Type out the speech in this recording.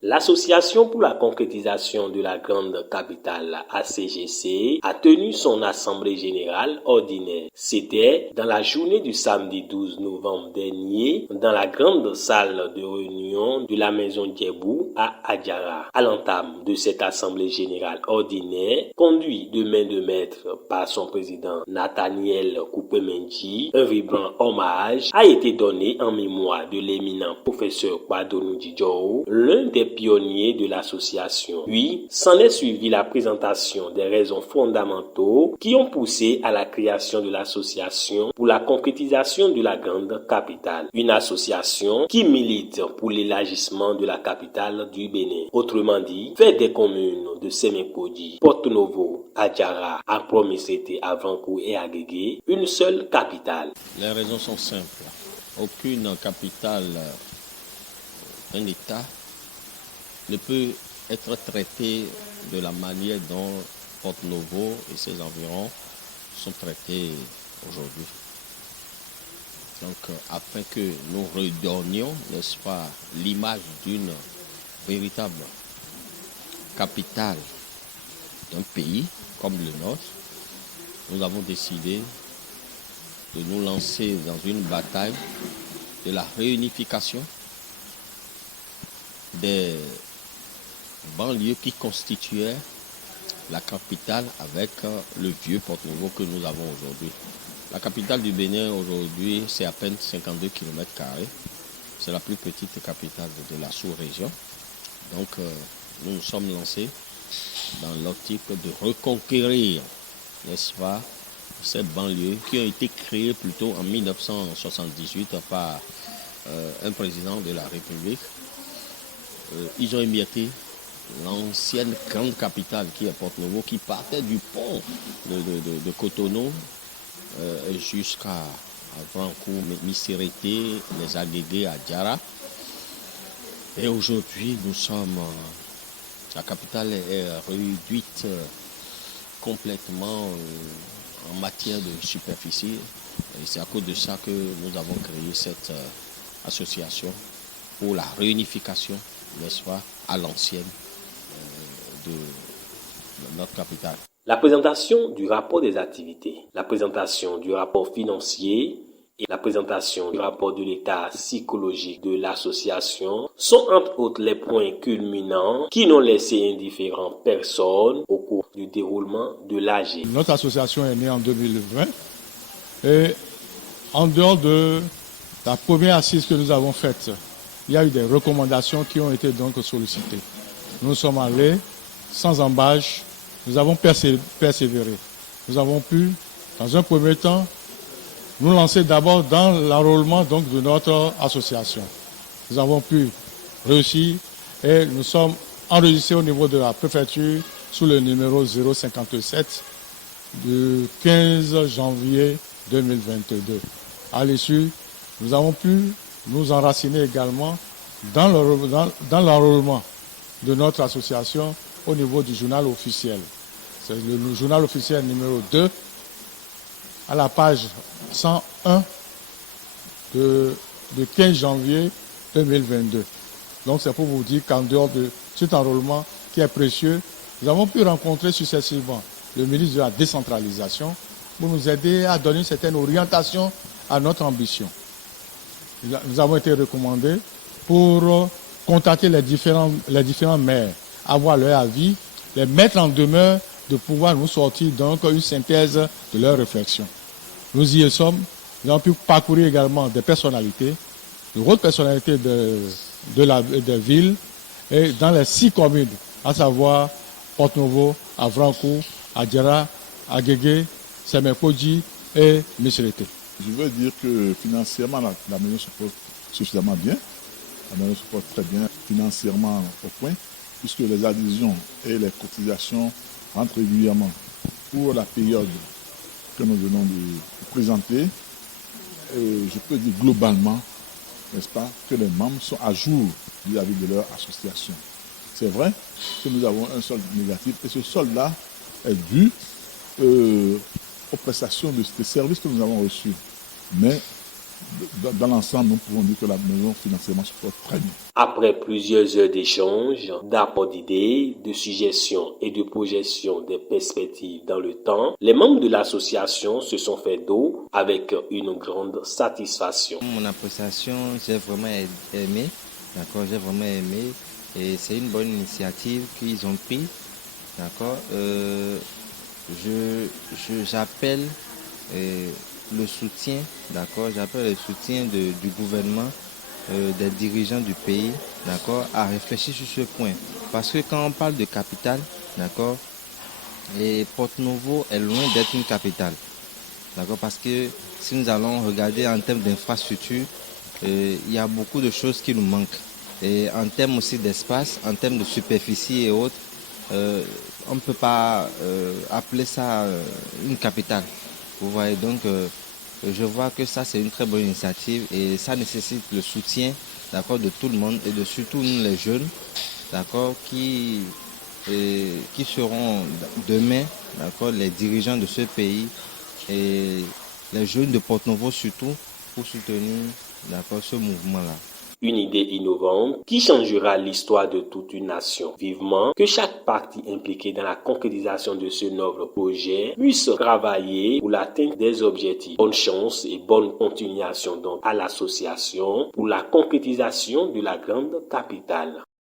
L'Association pour la concrétisation de la grande capitale ACGC a tenu son assemblée générale ordinaire. C'était dans la journée du samedi 12 novembre dernier dans la grande salle de réunion de la maison Djebou à Adjara. À l'entame de cette assemblée générale ordinaire, conduit de main de maître par son président Nathaniel Koupemenji, un vibrant hommage a été donné en mémoire de l'éminent professeur Kwadonou Djidjoro, l'un des pionniers de l'association. Puis, s'en est suivi la présentation des raisons fondamentaux qui ont poussé à la création de l'association pour la concrétisation de la grande capitale. Une association qui milite pour l'élargissement de la capitale du Bénin. Autrement dit, fait des communes de Sémékodi, Porto Novo, Adjara, Akpromisete, Avrankou et Agégué une seule capitale. Les raisons sont simples. Aucune capitale d'un État ne peut être traité de la manière dont Porto Novo et ses environs sont traités aujourd'hui. Donc, afin que nous redonnions, n'est-ce pas, l'image d'une véritable capitale d'un pays comme le nôtre, nous avons décidé de nous lancer dans une bataille de la réunification des banlieues qui constituaient la capitale avec le vieux Porto Novo que nous avons aujourd'hui. La capitale du Bénin aujourd'hui, c'est à peine 52 km². C'est la plus petite capitale de la sous-région. Donc, nous nous sommes lancés dans l'optique de reconquérir, n'est-ce pas, ces banlieues qui ont été créées plutôt en 1978 par un président de la République. Ils ont émietté l'ancienne grande capitale qui est Porto Novo, qui partait du pont de Cotonou jusqu'à Avrankou, Misirete, les Agégué, Adjara. Et aujourd'hui, la capitale est réduite complètement en matière de superficie. Et c'est à cause de ça que nous avons créé cette association pour la réunification, n'est-ce pas, à l'ancienne de notre capitale. La présentation du rapport des activités, la présentation du rapport financier et la présentation du rapport de l'état psychologique de l'association sont entre autres les points culminants qui n'ont laissé indifférents personne au cours du déroulement de l'AG. Notre association est née en 2020 et en dehors de la première assise que nous avons faite, il y a eu des recommandations qui ont été donc sollicitées. Nous sommes allés sans embâche, nous avons persévéré. Nous avons pu, dans un premier temps, nous lancer d'abord dans l'enrôlement donc de notre association. Nous avons pu réussir et nous sommes enregistrés au niveau de la préfecture sous le numéro 057 du 15 janvier 2022. À l'issue, nous avons pu nous enraciner également dans l'enrôlement de notre association au niveau du journal officiel. C'est le journal officiel numéro 2 à la page 101 de 15 janvier 2022. Donc c'est pour vous dire qu'en dehors de cet enrôlement qui est précieux, nous avons pu rencontrer successivement le ministre de la décentralisation pour nous aider à donner une certaine orientation à notre ambition. Nous avons été recommandés pour contacter les différents maires, avoir leur avis, les mettre en demeure de pouvoir nous sortir donc une synthèse de leurs réflexions. Nous y sommes. Nous avons pu parcourir également des personnalités, de hautes personnalités de villes et dans les 6 communes, à savoir Porto Novo, Avrankou, Adjara, Agégué, Sémékodi et Misirete. Je veux dire que financièrement, la maison se porte suffisamment bien. La maison se porte très bien financièrement au point, puisque les adhésions et les cotisations rentrent régulièrement pour la période que nous venons de présenter. Je peux dire globalement, n'est-ce pas, que les membres sont à jour vis-à-vis de leur association. C'est vrai que nous avons un solde négatif et ce solde-là est dû aux prestations de services que nous avons reçus. Mais dans l'ensemble, nous pouvons dire que la maison financièrement se porte très bien. Après plusieurs heures d'échanges, d'apport d'idées, de suggestions et de projection des perspectives dans le temps, les membres de l'association se sont fait d'eau avec une grande satisfaction. Mon appréciation, j'ai vraiment aimé, d'accord, j'ai vraiment aimé et c'est une bonne initiative qu'ils ont prise, d'accord. J'appelle le soutien, d'accord, j'appelle le soutien du gouvernement, des dirigeants du pays, d'accord, à réfléchir sur ce point. Parce que quand on parle de capitale, d'accord, et Porto-Novo est loin d'être une capitale, d'accord, parce que si nous allons regarder en termes d'infrastructure, il y a beaucoup de choses qui nous manquent. Et en termes aussi d'espace, en termes de superficie et autres, on ne peut pas appeler ça une capitale. Vous voyez, donc je vois que ça c'est une très bonne initiative et ça nécessite le soutien, d'accord, de tout le monde et de surtout nous les jeunes, d'accord, qui seront demain, d'accord, les dirigeants de ce pays et les jeunes de Porto-Novo surtout pour soutenir, d'accord, ce mouvement-là. Une idée innovante qui changera l'histoire de toute une nation. Vivement que chaque partie impliquée dans la concrétisation de ce noble projet puisse travailler pour l'atteinte des objectifs. Bonne chance et bonne continuation donc à l'association pour la concrétisation de la grande capitale.